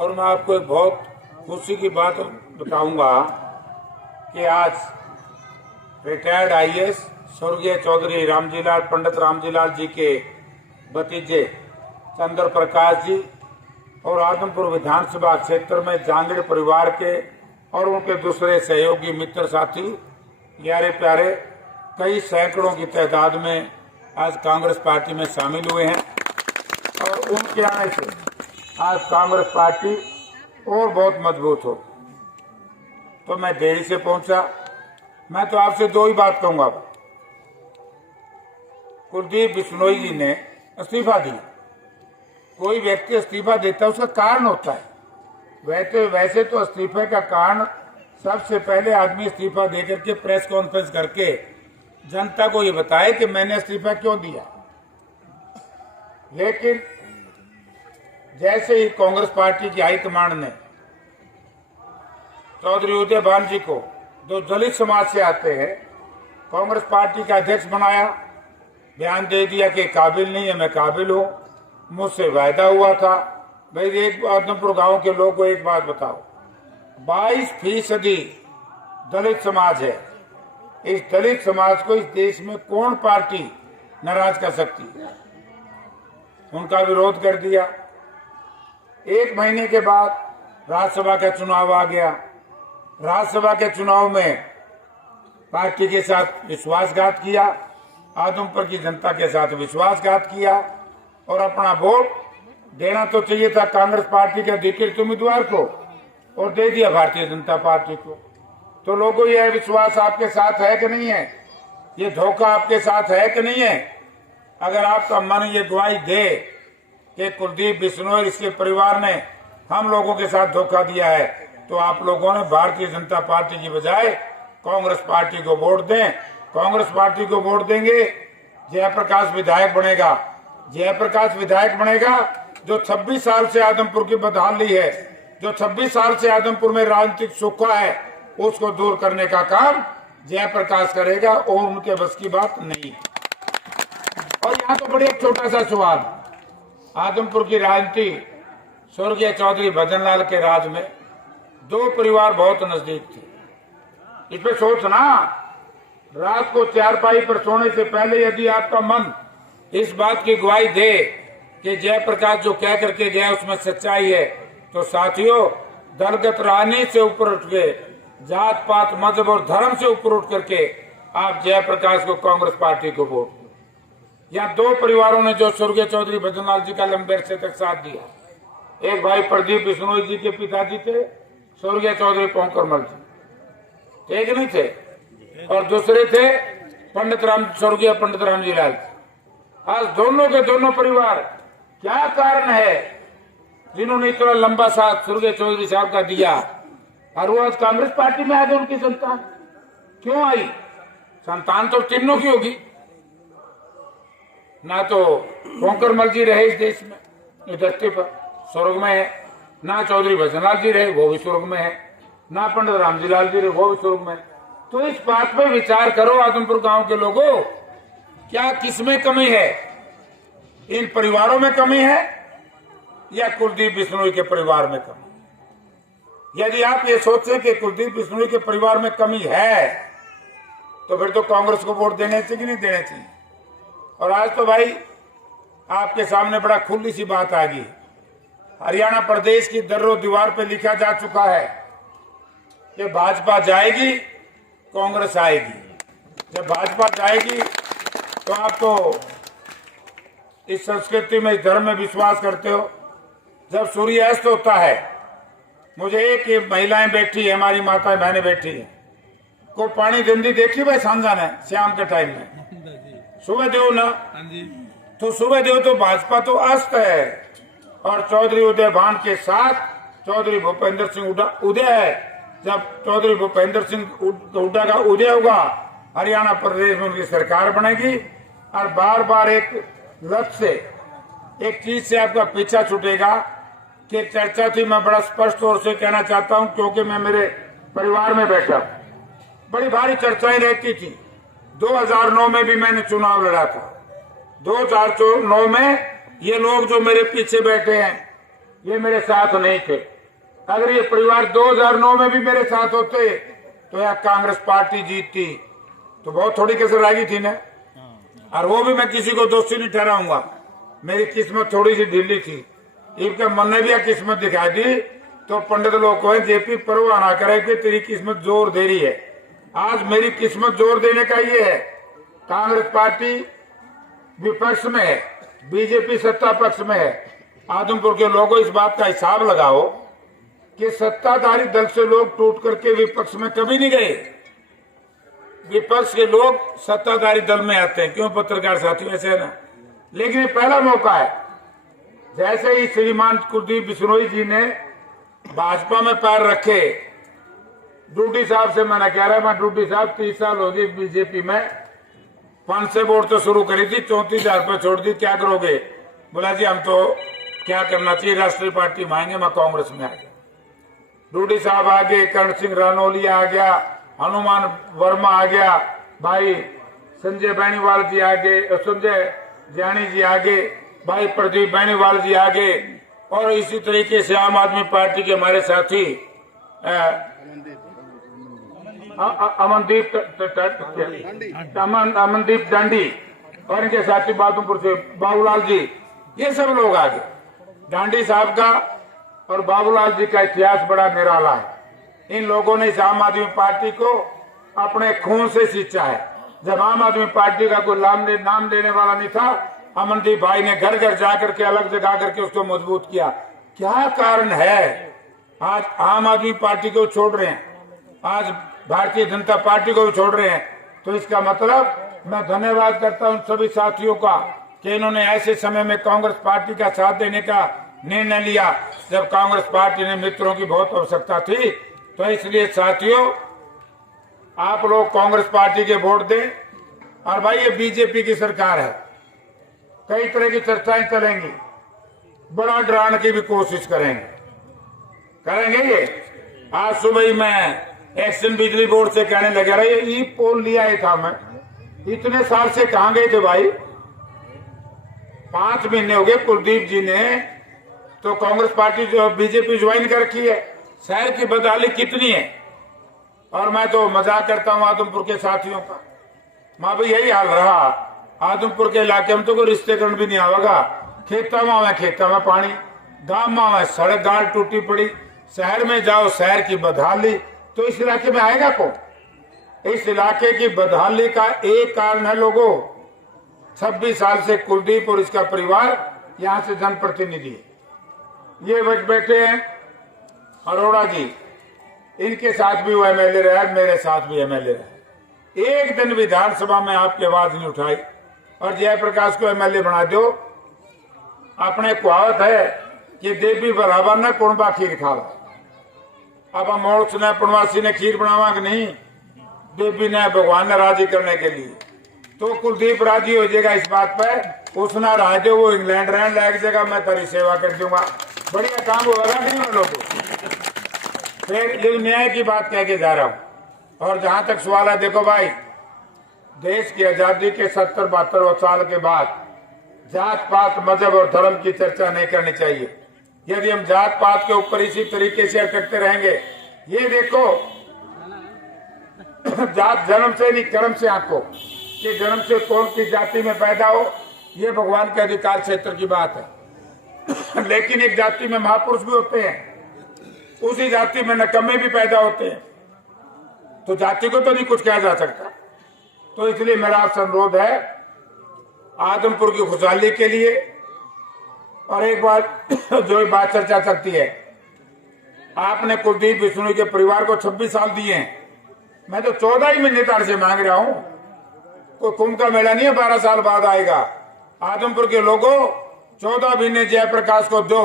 और मैं आपको एक बहुत खुशी की बात बताऊंगा कि आज रिटायर्ड आईएएस स्वर्गीय चौधरी रामजीलाल पंडित रामजीलाल जी के भतीजे चंद्र प्रकाश जी और आदमपुर विधानसभा क्षेत्र में जांगड़ परिवार के और उनके दूसरे सहयोगी मित्र साथी यारे प्यारे कई सैकड़ों की तादाद में आज कांग्रेस पार्टी में शामिल हुए हैं और उनके आने से आज कांग्रेस पार्टी और बहुत मजबूत हो। तो मैं देरी से पहुंचा। मैं तो आपसे दो ही बात कहूंगा। कुलदीप बिश्नोई जी ने इस्तीफा दिया। कोई व्यक्ति इस्तीफा देता है उसका कारण होता है। वैसे तो इस्तीफे का कारण सबसे पहले आदमी इस्तीफा देकर के प्रेस कॉन्फ्रेंस करके जनता को ये बताए कि मैंने इस्तीफा क्यों दिया। लेकिन जैसे ही कांग्रेस पार्टी की हाईकमांड ने चौधरी उदय भान जी को, जो दलित समाज से आते हैं, कांग्रेस पार्टी का अध्यक्ष बनाया, बयान दे दिया कि काबिल नहीं है, मैं काबिल हूं, मुझसे वायदा हुआ था। भाई एक आदमपुर गांव के लोगों को एक बात बताओ, 22% दलित समाज है। इस दलित समाज को इस देश में कौन पार्टी नाराज कर सकती है? उनका विरोध कर दिया। एक महीने के बाद राज्यसभा का चुनाव आ गया। राज्यसभा के चुनाव में पार्टी के साथ विश्वासघात किया, आदमपुर की जनता के साथ विश्वासघात किया और अपना वोट देना तो चाहिए था कांग्रेस पार्टी के अधिकृत उम्मीदवार को और दे दिया भारतीय जनता पार्टी को। तो लोगों, यह विश्वास आपके साथ है कि नहीं है? ये धोखा आपके साथ है कि नहीं है? अगर आपका मन ये गवाही दे कि कुलदीप बिश्नोई इसके परिवार ने हम लोगों के साथ धोखा दिया है, तो आप लोगों ने भारतीय जनता पार्टी की बजाय कांग्रेस पार्टी को वोट दें। कांग्रेस पार्टी को वोट देंगे, जयप्रकाश विधायक बनेगा। जयप्रकाश विधायक बनेगा जो 26 साल से आदमपुर की बदहाली है, जो 26 साल से आदमपुर में राजनीतिक सूखा है, उसको दूर करने का काम जयप्रकाश करेगा और उनके बस की बात नहीं। और यहाँ तो बड़े एक छोटा सा सवाल, आदमपुर की राजनीति स्वर्गीय चौधरी भजनलाल के राज में दो परिवार बहुत नजदीक थे। इस पे सोचना, रात को चारपाई पर सोने से पहले यदि आपका मन इस बात की गवाही दे कि जयप्रकाश जो कह करके गया उसमें सच्चाई है, तो साथियों, दलगत राजनीति से ऊपर उठ के, जात पात मजहब और धर्म से ऊपर उठ करके आप जयप्रकाश को कांग्रेस पार्टी को वोट दो। यहाँ दो परिवारों ने जो स्वर्गीय चौधरी भजनलाल जी का लंबे अरसे तक साथ दिया। एक भाई प्रदीप बिश्नोई जी के पिताजी थे, स्वर्गीय चौधरी पोंकरमल जी, एक नहीं थे, और दूसरे थे स्वर्गीय पंडित रामजीलाल। आज दोनों के दोनों परिवार, क्या कारण है जिन्होंने इतना लंबा साथ स्वर्गीय चौधरी साहब का दिया, और वो आज कांग्रेस पार्टी में आ गए? उनकी संतान क्यों आई? संतान तो तीनों की होगी ना। तो पोंकरमल जी रहे इस देश में, इस धरती पर, स्वर्ग में है। ना चौधरी भजनलाल जी रहे, वो भी स्वर्ग में है। ना पंडित रामजीलाल जी रहे, वो भी स्वर्ग में है। तो इस बात पे विचार करो आदमपुर गांव के लोगों, क्या किसमें कमी है? इन परिवारों में कमी है या कुलदीप बिश्नोई के परिवार में कमी? यदि आप ये सोचें कि कुलदीप बिश्नोई के परिवार में कमी है, तो फिर तो कांग्रेस को वोट देने चाहिए कि नहीं देने चाहिए? और आज तो भाई आपके सामने बड़ा खुली सी बात आ गई। हरियाणा प्रदेश की दर्रो दीवार पे लिखा जा चुका है कि भाजपा जाएगी, कांग्रेस आएगी। जब भाजपा जाएगी तो आप तो इस संस्कृति में, इस धर्म में विश्वास करते हो। जब सूर्यास्त होता है, मुझे एक महिलाएं बैठी है, हमारी माताएं बहनें बैठी है, को पानी गंदी देखी भाई सांझा ने शाम के टाइम में? सुबह दो ना, तो सुबह दो तो भाजपा तो अस्त है। और चौधरी उदय भान के साथ चौधरी भूपेंद्र सिंह उदय है। जब चौधरी भूपेंद्र सिंह हुड्डा का उदय होगा, हरियाणा प्रदेश में उनकी सरकार बनेगी और बार बार एक लत से, एक चीज से आपका पीछा छूटेगा कि चर्चा थी। मैं बड़ा स्पष्ट तौर से कहना चाहता हूं, क्योंकि मैं मेरे परिवार में बैठा, बड़ी भारी चर्चाएं रहती थी। 2009 में भी मैंने चुनाव लड़ा था। 2009 में ये लोग जो मेरे पीछे बैठे हैं, ये मेरे साथ नहीं थे। अगर ये परिवार 2009 में भी मेरे साथ होते तो यह कांग्रेस पार्टी जीतती तो बहुत थोड़ी कसर रह गई थी ना। और वो भी मैं किसी को दोषी नहीं ठहराऊंगा, मेरी किस्मत थोड़ी सी ढीली थी। इनके मन ने भी यह किस्मत दिखाई दी तो पंडित लोग को जेपी परवाह ना करे कि तेरी किस्मत जोर दे रही है। आज मेरी किस्मत जोर देने का ये है, कांग्रेस पार्टी विपक्ष में है, बीजेपी सत्ता पक्ष में है। आदमपुर के लोगों इस बात का हिसाब लगाओ कि सत्ताधारी दल से लोग टूट करके विपक्ष में कभी नहीं गए। विपक्ष के लोग सत्ताधारी दल में आते हैं, क्यों पत्रकार साथियों, ऐसे है ना। लेकिन ये पहला मौका है। जैसे ही श्रीमान कुलदीप बिश्नोई जी ने भाजपा में पैर रखे, ड्यूटी साहब से मैंने कह रहा, मैं ड्यूटी साहब 30 साल हो गई बीजेपी में, 500 वोट तो शुरू करी थी, 34,000 रुपये छोड़ दी, क्या करोगे? बोला जी हम तो क्या करना चाहिए, राष्ट्रीय पार्टी में आएंगे, मैं कांग्रेस में आ गया। ड्यूटी साहब आ गए, कर्ण सिंह रानौलिया आ गया, हनुमान वर्मा आ गया, भाई संजय बेनीवाल जी आ गए, संजय जानी जी आ गए, भाई प्रदीप बेनीवाल जी आ गए, और इसी तरीके से आम आदमी पार्टी के हमारे साथी अमनदीप डांडी और इनके साथी बादुमपुर से बाबूलाल जी, ये सब लोग आ गए। डांडी साहब का और बाबूलाल जी का इतिहास बड़ा निराला है। इन लोगों ने इस आम आदमी पार्टी को अपने खून से सींचा है। जब आम आदमी पार्टी का कोई नाम लेने वाला नहीं था, अमनदीप भाई ने घर घर जाकर के अलग जगह करके उसको मजबूत किया। क्या कारण है आज आम आदमी पार्टी को छोड़ रहे हैं, आज भारतीय जनता पार्टी को भी छोड़ रहे हैं? तो इसका मतलब मैं धन्यवाद करता हूं सभी साथियों का कि इन्होंने ऐसे समय में कांग्रेस पार्टी का साथ देने का निर्णय लिया जब कांग्रेस पार्टी ने मित्रों की बहुत आवश्यकता थी। तो इसलिए साथियों, आप लोग कांग्रेस पार्टी के वोट दें। और भाई ये बीजेपी की सरकार है, कई तरह की चर्चाएं चलेंगी, बड़ा डराने की भी कोशिश करेंगे ये। आज सुबह ही मैं एक्शन बिजली बोर्ड से कहने लगा रहा, ये ई पोल लिया ही था मैं, इतने साल से कहां गए थे भाई? 5 महीने हो गए कुलदीप जी ने तो कांग्रेस पार्टी जो बीजेपी ज्वाइन कर रखी है। शहर की बदहाली कितनी है। और मैं तो मजाक करता हूं आदमपुर के साथियों का, मां भाई यही हाल रहा आदमपुर के इलाके में तो कोई रिश्तेकरण भी नहीं आवेगा। खेता में पानी, गांव में सड़क गाड़ टूटी पड़ी, शहर में जाओ शहर की बदहाली, तो इस इलाके में आएगा कौन? इस इलाके की बदहाली का एक कारण है लोगों, 26 साल से कुलदीप और इसका परिवार यहां से जनप्रतिनिधि, ये बैठे हैं अरोड़ा जी, इनके साथ भी वो एमएलए रहा, मेरे साथ भी एमएलए रहा। एक दिन विधानसभा में आपकी आवाज नहीं उठाई और जयप्रकाश को एमएलए बना दो। अपने कहावत है कि देवी बराबर न कुणबा खीर खावा। अब हम मोर्च ने पुणवासी ने खीर बनावा कि नहीं, देवी ने भगवान ने राजी करने के लिए। तो कुलदीप राजी हो जाएगा इस बात पर, उसना रहा दो, वो इंग्लैंड रहने लायक जगह, मैं तेरी सेवा कर दूंगा, बढ़िया काम होगा कि नहीं लोगों। फिर ये न्याय की बात कह के जा रहा हूं। और जहां तक सवाल है, देखो भाई, देश की आजादी के 70-72 साल के बाद जात पात मजहब और धर्म की चर्चा नहीं करनी चाहिए। यदि हम जात पात के ऊपर इसी तरीके से अटकते रहेंगे, ये देखो जात जन्म से नहीं कर्म से आंको, कि जन्म से कौन किस जाति में पैदा हो, ये भगवान के अधिकार क्षेत्र की बात है। लेकिन एक जाति में महापुरुष भी होते हैं, उसी जाति में नकम्मे भी पैदा होते हैं, तो जाति को तो नहीं कुछ कहा जा सकता। तो इसलिए मेरा आपसे अनुरोध है आदमपुर की खुशहाली के लिए। और एक बात जो बात चर्चा चलती है, आपने कुलदीप बिश्नोई के परिवार को 26 साल दिए हैं, मैं तो 14 ही महीने तार से मांग रहा हूं। कोई कुंभ का मेला नहीं है 12 साल बाद आएगा। आदमपुर के लोगों 14 महीने जयप्रकाश को दो।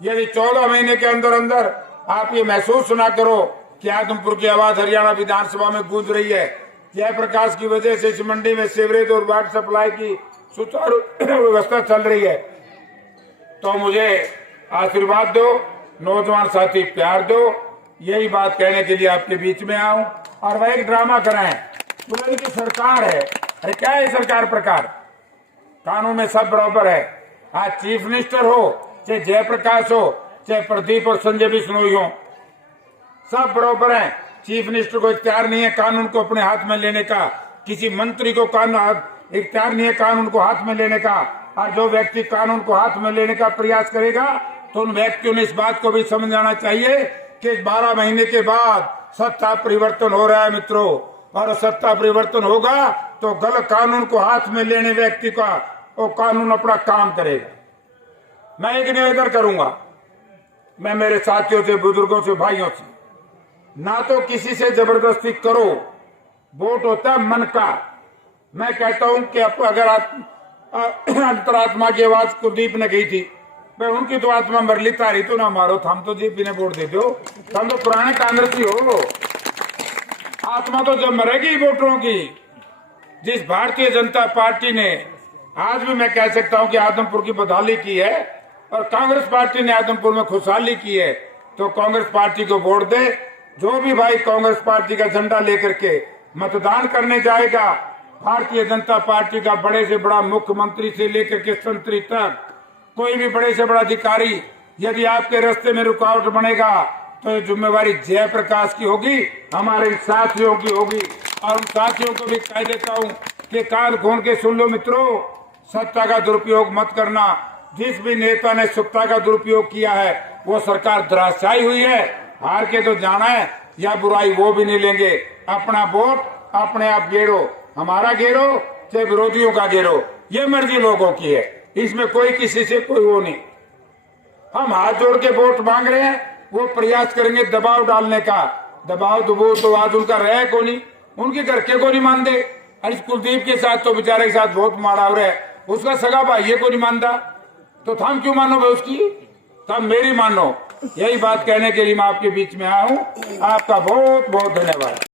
यदि 14 महीने के अंदर अंदर आप ये महसूस ना करो कि आदमपुर की आवाज हरियाणा विधानसभा में गूंज रही है, जयप्रकाश की वजह से इस मंडी में सीवरेज और वाटर सप्लाई की सुचारू व्यवस्था चल रही है, तो मुझे आशीर्वाद दो, नौजवान साथी प्यार दो। यही बात कहने के लिए आपके बीच में आऊं। और वह एक ड्रामा कराएं, बोले कि सरकार है, अरे क्या है सरकार प्रकार, कानून में सब बराबर है। आज चीफ मिनिस्टर हो चाहे जयप्रकाश हो, चाहे प्रदीप और संजय बिश्नोई हो, सब बराबर हैं। चीफ मिनिस्टर को इख्तियार नहीं है कानून को अपने हाथ में लेने का, किसी मंत्री को इख्तियार नहीं है कानून को हाथ में लेने का। और जो व्यक्ति कानून को हाथ में लेने का प्रयास करेगा तो उन व्यक्तियों ने इस बात को भी समझ आना चाहिए कि 12 महीने के बाद सत्ता परिवर्तन हो रहा है मित्रों, और सत्ता परिवर्तन होगा तो गलत कानून को हाथ में लेने व्यक्ति का वो कानून अपना काम करेगा। मैं एक निवेदन करूंगा, मैं मेरे साथियों से, बुजुर्गों से, भाइयों से, ना तो किसी से जबरदस्ती करो, वोट होता है मन का। मैं कहता हूं कि अगर अंतरात्मा की आवाज कुलदीप ने गई थी, भाई उनकी तो आत्मा मरली तारी तो ना मारो, हम तो जेपी ने वोट दे दो, हम तो पुराने कांग्रेसी हो। आत्मा तो जब मरेगी वोटरों की। जिस भारतीय जनता पार्टी ने, आज भी मैं कह सकता हूं कि आदमपुर की बदहाली की है और कांग्रेस पार्टी ने आदमपुर में खुशहाली की है, तो कांग्रेस पार्टी को वोट दे। जो भी भाई कांग्रेस पार्टी का झंडा लेकर के मतदान करने जाएगा, भारतीय जनता पार्टी का बड़े से बड़ा मुख्यमंत्री से लेकर के संतरी तक कोई भी बड़े से बड़ा अधिकारी यदि आपके रास्ते में रुकावट बनेगा तो ये जिम्मेवारी जयप्रकाश की होगी, हमारे साथियों की होगी। और उन साथियों को भी कह देता हूं कि कान खोल के सुन लो मित्रों, सत्ता का दुरुपयोग मत करना। जिस भी नेता ने सत्ता का दुरुपयोग किया है वो सरकार धराशायी हुई है, हार के तो जाना है, या बुराई वो भी नहीं लेंगे। अपना वोट अपने आप गेरो, हमारा गेरो चाहे विरोधियों का गेरो, ये मर्जी लोगों की है, इसमें कोई किसी से कोई वो नहीं। हम हाथ जोड़ के वोट मांग रहे हैं, वो प्रयास करेंगे दबाव डालने का। दबाव दबो तो आज उनका रहे को नहीं, उनके घर के को नहीं मान दे। अरे कुलदीप के साथ तो बेचारे के साथ बहुत मारा हो रहा है, उसका सगा भाई को नहीं मानता, तो थम क्यों मानो भाई उसकी, तब मेरी मानो। यही बात कहने के लिए मैं आपके बीच में आया हूं। आपका बहुत बहुत धन्यवाद।